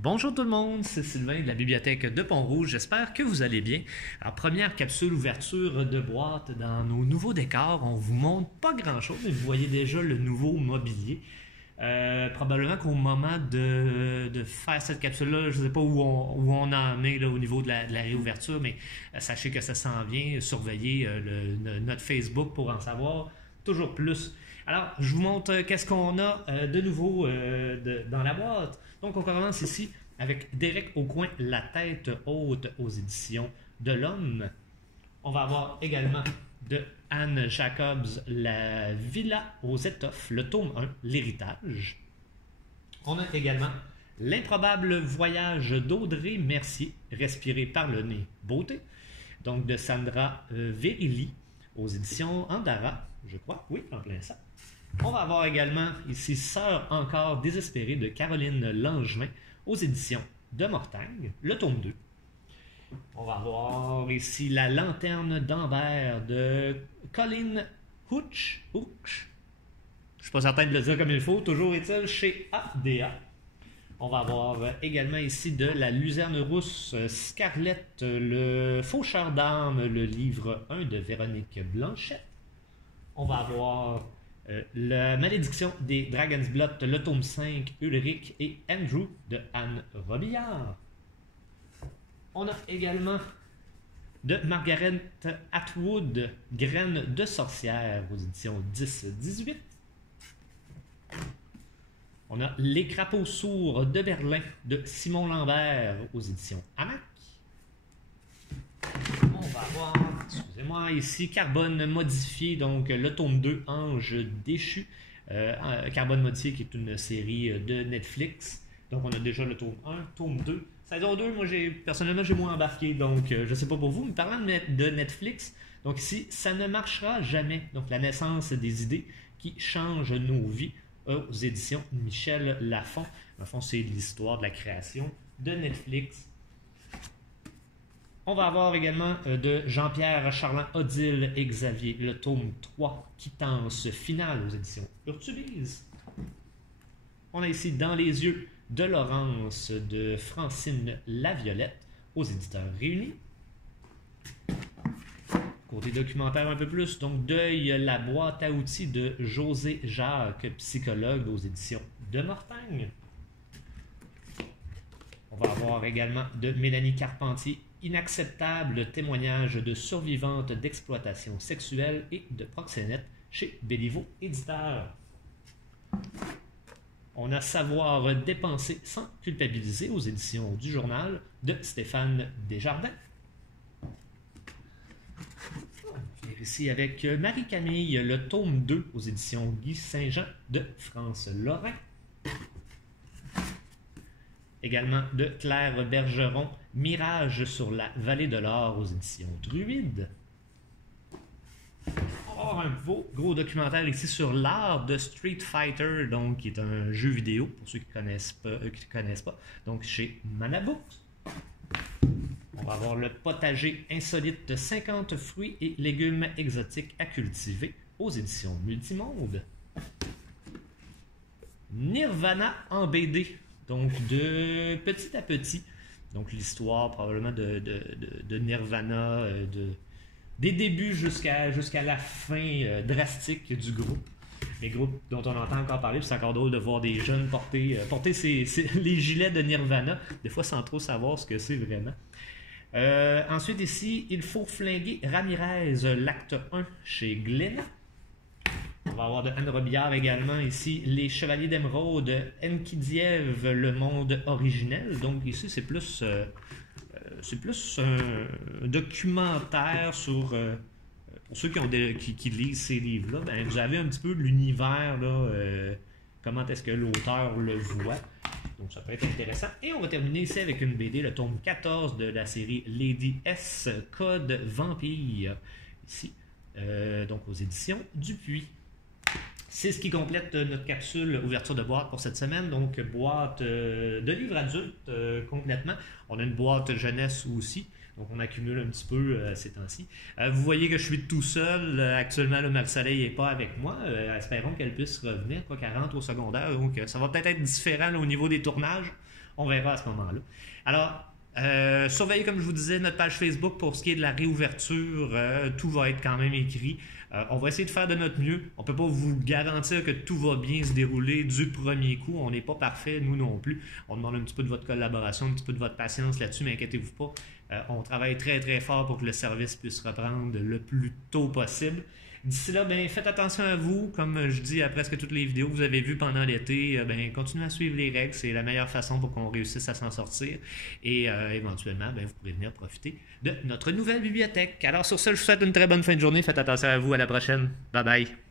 Bonjour tout le monde, c'est Sylvain de la bibliothèque de Pont-Rouge, j'espère que vous allez bien. Alors, première capsule ouverture de boîte dans nos nouveaux décors, on vous montre pas grand chose, mais vous voyez déjà le nouveau mobilier. Probablement qu'au moment de faire cette capsule-là, je ne sais pas où on en est là, au niveau de la réouverture, mais sachez que ça s'en vient, surveillez notre Facebook pour en savoir toujours plus. Alors, je vous montre qu'est-ce qu'on a de nouveau dans la boîte. Donc, on commence ici avec Derek Aucoin, La tête haute aux éditions de l'Homme. On va avoir également de Anne Jacobs, La villa aux étoffes, le tome 1, L'héritage. On a également L'improbable voyage d'Audrey Mercier, Respirer par le nez, beauté. Donc, de Sandra Verilli aux éditions Andara, je crois. Oui, en plein ça. On va avoir également ici Sœur encore désespérée de Caroline Langevin aux éditions de Mortagne, le tome 2. On va avoir ici La lanterne d'Ambert de Colin Hooch. Je ne suis pas certain de le dire comme il faut, toujours est-il chez ADA. On va avoir également ici de La luzerne rousse, Scarlett, le faucheur d'armes, le livre 1 de Véronique Blanchette. On va avoir La malédiction des Dragon's Blood, le tome 5, Ulrich et Andrew de Anne Robillard. On a également de Margaret Atwood, Graines de sorcière aux éditions 10-18. On a Les crapauds sourds de Berlin de Simon Lambert aux éditions Hamac. On va avoir, excusez-moi, ici Carbone modifié, donc le tome 2, Ange déchu. Carbone modifié qui est une série de Netflix. Donc on a déjà le tome 1, tome 2. Saison 2, moi personnellement j'ai moins embarqué, donc je sais pas pour vous, mais parlant de Netflix, donc ici, ça ne marchera jamais. Donc la naissance des idées qui changent nos vies aux éditions Michel Lafon. En fond, c'est l'histoire de la création de Netflix. On va avoir également de Jean-Pierre Charland-Odile et Xavier, le tome 3, Quittance finale aux éditions Urtubise. On a ici Dans les yeux de Laurence de Francine Laviolette aux éditeurs Réunis. Côté documentaire un peu plus, donc Deuil, la boîte à outils de José Jacques, psychologue aux éditions de Mortagne. On va avoir également de Mélanie Carpentier, Inacceptable témoignage de survivantes d'exploitation sexuelle et de proxénètes chez Béliveau Éditeur. On a Savoir dépenser sans culpabiliser aux éditions du Journal de Stéphane Desjardins. On va finir ici avec Marie-Camille, le tome 2 aux éditions Guy Saint-Jean de France Lorrain. Également de Claire Bergeron, Mirage sur la vallée de l'or aux éditions Druide. Oh, un gros documentaire ici sur l'art de Street Fighter, donc qui est un jeu vidéo pour ceux qui ne connaissent pas, donc chez Manabook. On va avoir le potager insolite de 50 fruits et légumes exotiques à cultiver aux éditions Multimonde. Nirvana en BD. Donc, de petit à petit, donc l'histoire probablement de Nirvana, des débuts jusqu'à la fin drastique du groupe. Les groupes dont on entend encore parler, c'est encore drôle de voir des jeunes porter les gilets de Nirvana, des fois sans trop savoir ce que c'est vraiment. Ensuite ici, Il faut flinguer Ramirez, l'acte 1 chez Glénat. On va avoir de Anne Robillard également ici, Les Chevaliers d'Émeraude, Enkidiev, le monde originel. Donc ici, c'est plus un documentaire sur... pour ceux qui lisent ces livres-là, ben, vous avez un petit peu l'univers, là, comment est-ce que l'auteur le voit. Donc ça peut être intéressant. Et on va terminer ici avec une BD, le tome 14 de la série Lady S, Code Vampire. Ici, donc aux éditions Dupuis. C'est ce qui complète notre capsule ouverture de boîte pour cette semaine. Donc, boîte de livres adultes complètement. On a une boîte jeunesse aussi. Donc, on accumule un petit peu ces temps-ci. Vous voyez que je suis tout seul. Actuellement, le Marie-Soleil n'est pas avec moi. Espérons qu'elle puisse revenir, quoi qu'elle rentre au secondaire. Donc, ça va peut-être être différent là, au niveau des tournages. On verra à ce moment-là. Alors, surveillez, comme je vous disais, notre page Facebook pour ce qui est de la réouverture. Tout va être quand même écrit. On va essayer de faire de notre mieux. On ne peut pas vous garantir que tout va bien se dérouler du premier coup. On n'est pas parfait, nous non plus. On demande un petit peu de votre collaboration, un petit peu de votre patience là-dessus, mais inquiétez-vous pas. On travaille très très fort pour que le service puisse reprendre le plus tôt possible. D'ici là, ben, faites attention à vous. Comme je dis à presque toutes les vidéos que vous avez vues pendant l'été, ben, continuez à suivre les règles. C'est la meilleure façon pour qu'on réussisse à s'en sortir. Et éventuellement, ben, vous pourrez venir profiter de notre nouvelle bibliothèque. Alors sur ce, je vous souhaite une très bonne fin de journée. Faites attention à vous. À la prochaine. Bye bye.